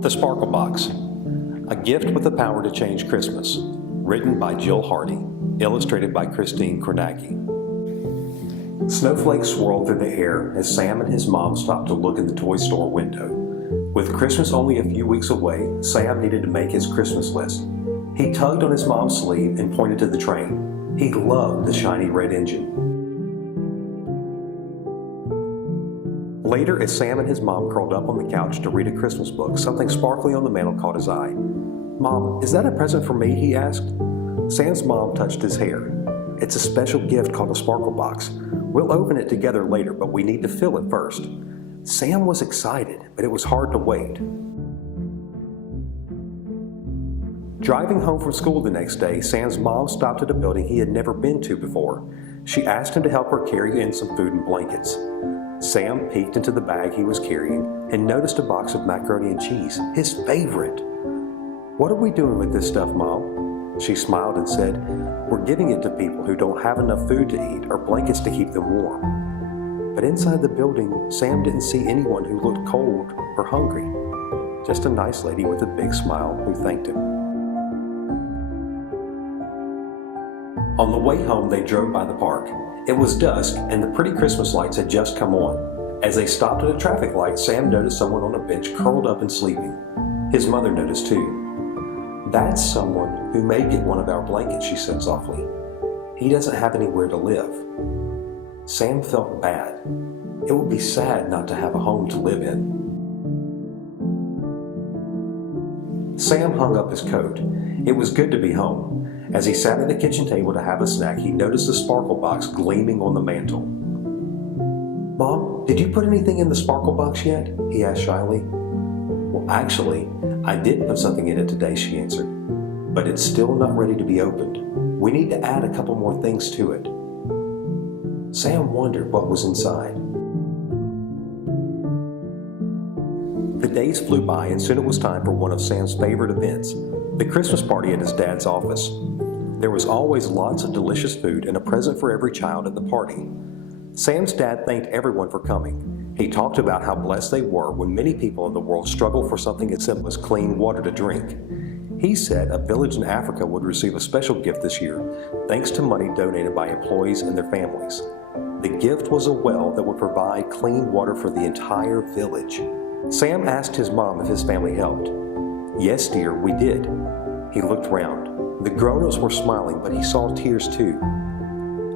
The Sparkle Box, a gift with the power to change Christmas. Written by Jill Hardy, illustrated by Christine Kornacki. Snowflakes swirled through the air as Sam and his mom stopped to look in the toy store window. With Christmas only a few weeks away, Sam needed to make his Christmas list. He tugged on his mom's sleeve and pointed to the train. He loved the shiny red engine. Later, as Sam and his mom curled up on the couch to read a Christmas book, something sparkly on the mantel caught his eye. "Mom, is that a present for me?" he asked. Sam's mom touched his hair. "It's a special gift called a Sparkle Box. We'll open it together later, but we need to fill it first." Sam was excited, but it was hard to wait. Driving home from school the next day, Sam's mom stopped at a building he had never been to before. She asked him to help her carry in some food and blankets. Sam peeked into the bag he was carrying and noticed a box of macaroni and cheese, his favorite. "What are we doing with this stuff, Mom?" She smiled and said, "We're giving it to people who don't have enough food to eat or blankets to keep them warm." But inside the building, Sam didn't see anyone who looked cold or hungry. Just a nice lady with a big smile who thanked him. On the way home, they drove by the park. It was dusk, and the pretty Christmas lights had just come on. As they stopped at a traffic light, Sam noticed someone on a bench curled up and sleeping. His mother noticed too. "That's someone who may get one of our blankets," she said softly. "He doesn't have anywhere to live." Sam felt bad. It would be sad not to have a home to live in. Sam hung up his coat. It was good to be home. As he sat at the kitchen table to have a snack, he noticed the Sparkle Box gleaming on the mantel. "Mom, did you put anything in the Sparkle Box yet?" he asked shyly. "Well, actually, I did put something in it today," she answered. "But it's still not ready to be opened. We need to add a couple more things to it." Sam wondered what was inside. The days flew by, and soon it was time for one of Sam's favorite events, the Christmas party at his dad's office. There was always lots of delicious food and a present for every child at the party. Sam's dad thanked everyone for coming. He talked about how blessed they were when many people in the world struggle for something as simple as clean water to drink. He said a village in Africa would receive a special gift this year, thanks to money donated by employees and their families. The gift was a well that would provide clean water for the entire village. Sam asked his mom if his family helped. "Yes, dear, we did." He looked round. The grown-ups were smiling, but he saw tears too.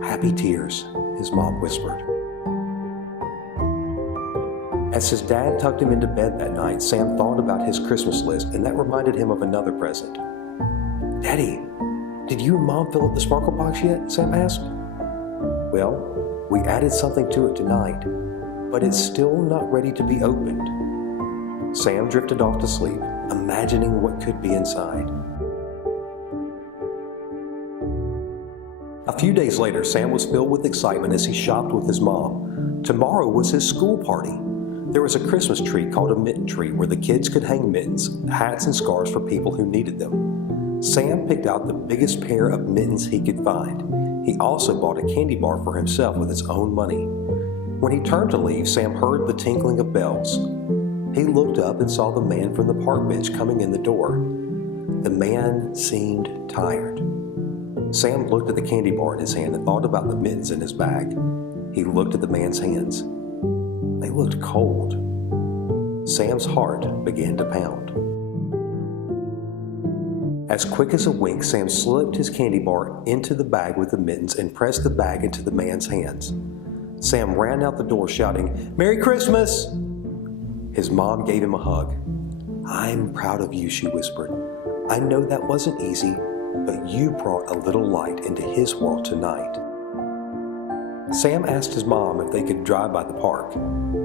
"Happy tears," his mom whispered. As his dad tucked him into bed that night, Sam thought about his Christmas list, and that reminded him of another present. "Daddy, did you and Mom fill up the Sparkle Box yet?" Sam asked. "Well, we added something to it tonight, but it's still not ready to be opened." Sam drifted off to sleep, imagining what could be inside. A few days later, Sam was filled with excitement as he shopped with his mom. Tomorrow was his school party. There was a Christmas tree called a mitten tree where the kids could hang mittens, hats, and scarves for people who needed them. Sam picked out the biggest pair of mittens he could find. He also bought a candy bar for himself with his own money. When he turned to leave, Sam heard the tinkling of bells. He looked up and saw the man from the park bench coming in the door. The man seemed tired. Sam looked at the candy bar in his hand and thought about the mittens in his bag. He looked at the man's hands. They looked cold. Sam's heart began to pound. As quick as a wink, Sam slipped his candy bar into the bag with the mittens and pressed the bag into the man's hands. Sam ran out the door shouting, "Merry Christmas!" His mom gave him a hug. "I'm proud of you," she whispered. "I know that wasn't easy, but you brought a little light into his world tonight." Sam asked his mom if they could drive by the park.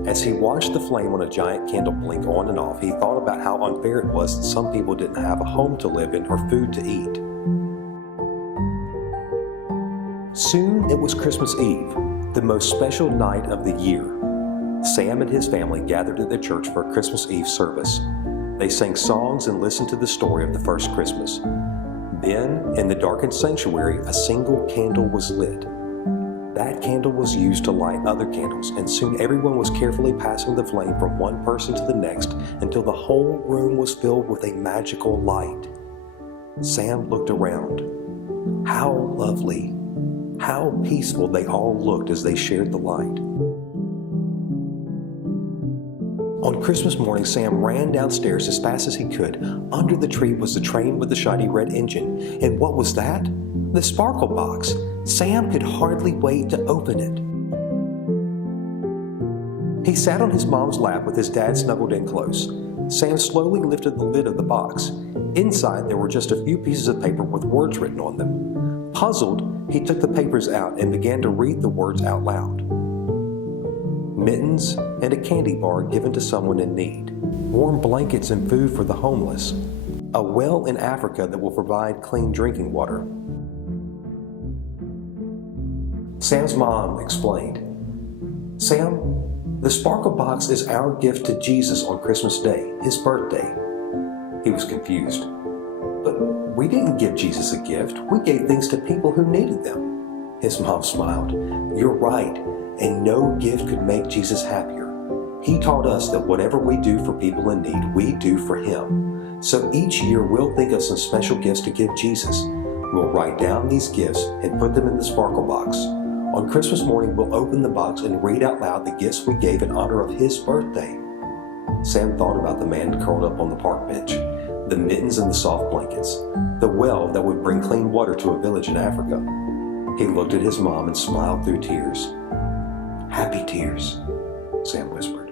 As he watched the flame on a giant candle blink on and off, he thought about how unfair it was that some people didn't have a home to live in or food to eat. Soon it was Christmas Eve, the most special night of the year. Sam and his family gathered at the church for a Christmas Eve service. They sang songs and listened to the story of the first Christmas. Then, in the darkened sanctuary, a single candle was lit. That candle was used to light other candles, and soon everyone was carefully passing the flame from one person to the next until the whole room was filled with a magical light. Sam looked around. How lovely, how peaceful they all looked as they shared the light. On Christmas morning, Sam ran downstairs as fast as he could. Under the tree was the train with the shiny red engine. And what was that? The sparkle box. Sam could hardly wait to open it. He sat on his mom's lap with his dad snuggled in close. Sam slowly lifted the lid of the box. Inside, there were just a few pieces of paper with words written on them. Puzzled, he took the papers out and began to read the words out loud. Mittens and a candy bar given to someone in need. Warm blankets and food for the homeless. A well in Africa that will provide clean drinking water. Sam's mom explained, "Sam, the sparkle box is our gift to Jesus on Christmas Day, his birthday." He was confused. "But we didn't give Jesus a gift. We gave things to people who needed them." His mom smiled. "You're right, and no gift could make Jesus happier. He taught us that whatever we do for people in need, we do for him. So each year we'll think of some special gifts to give Jesus. We'll write down these gifts and put them in the sparkle box. On Christmas morning, we'll open the box and read out loud the gifts we gave in honor of his birthday." Sam thought about the man curled up on the park bench, the mittens and the soft blankets, the well that would bring clean water to a village in Africa. He looked at his mom and smiled through tears. "Happy tears," Sam whispered.